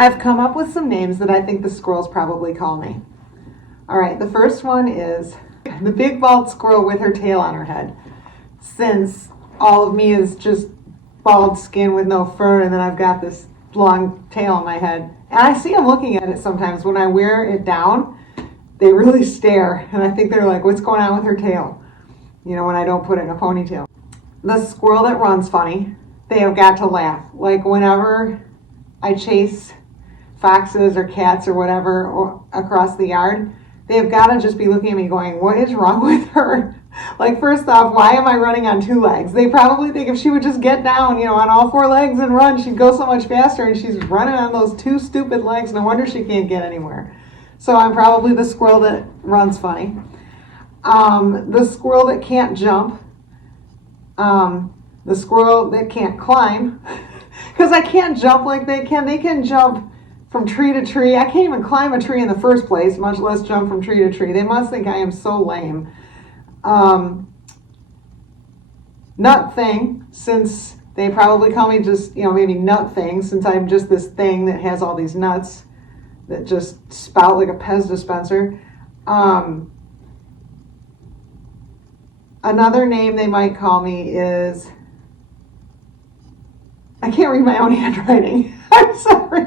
I've come up with some names that I think the squirrels probably call me. All right, the first one is the big bald squirrel with her tail on her head. Since all of me is just bald skin with no fur, and then I've got this long tail on my head. And I see them looking at it sometimes when I wear it down. They really stare, and I think they're like, what's going on with her tail? You know, when I don't put it in a ponytail. The squirrel that runs funny, they have got to laugh. Like whenever I chase foxes or cats or whatever across the yard, they've got to just be looking at me going, what is wrong with her? Like, first off, why am I running on 2 legs? They probably think if she would just get down, you know, on all 4 legs and run, she'd go so much faster, and she's running on those 2 stupid legs. No wonder she can't get anywhere. So I'm probably the squirrel that runs funny. The squirrel that can't jump. The squirrel that can't climb. Because I can't jump like they can. They can jump from tree to tree. I can't even climb a tree in the first place, much less jump from tree to tree. They must think I am so lame. Nut thing, since they probably call me just, you know, maybe nut thing, since I'm just this thing that has all these nuts that just spout like a Pez dispenser. Another name they might call me is, I can't read my own handwriting. I'm sorry.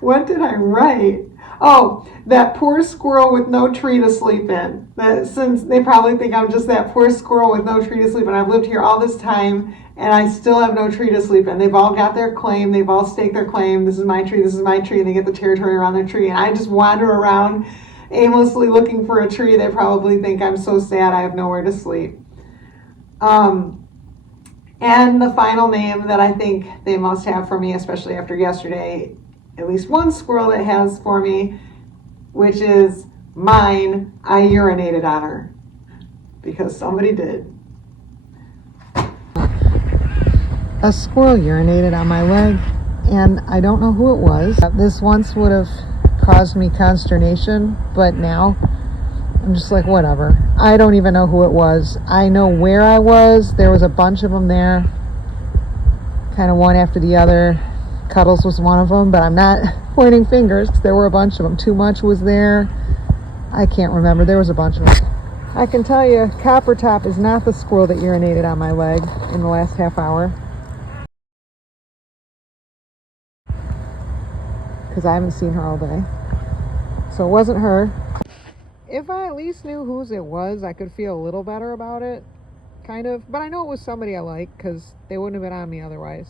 What did I write? Oh, that poor squirrel with no tree to sleep in. Since they probably think I'm just that poor squirrel with no tree to sleep in. I've lived here all this time, and I still have no tree to sleep in. They've all got their claim. They've all staked their claim. This is my tree. This is my tree. And they get the territory around their tree. And I just wander around aimlessly looking for a tree. They probably think I'm so sad I have nowhere to sleep. And the final name that I think they must have for me, especially after yesterday, at least one squirrel that has for me, which is mine. I urinated on her because somebody did. A squirrel urinated on my leg, and I don't know who it was. This once would have caused me consternation, but now I'm just like, whatever. I don't even know who it was. I know where I was. There was a bunch of them there, kind of one after the other. Cuddles was one of them, but I'm not pointing fingers because there were a bunch of them. Too Much was there. I can't remember. There was a bunch of them. I can tell you, Copper Top is not the squirrel that urinated on my leg in the last half hour, because I haven't seen her all day. So it wasn't her. If I at least knew whose it was, I could feel a little better about it, kind of. But I know it was somebody I like, because they wouldn't have been on me otherwise.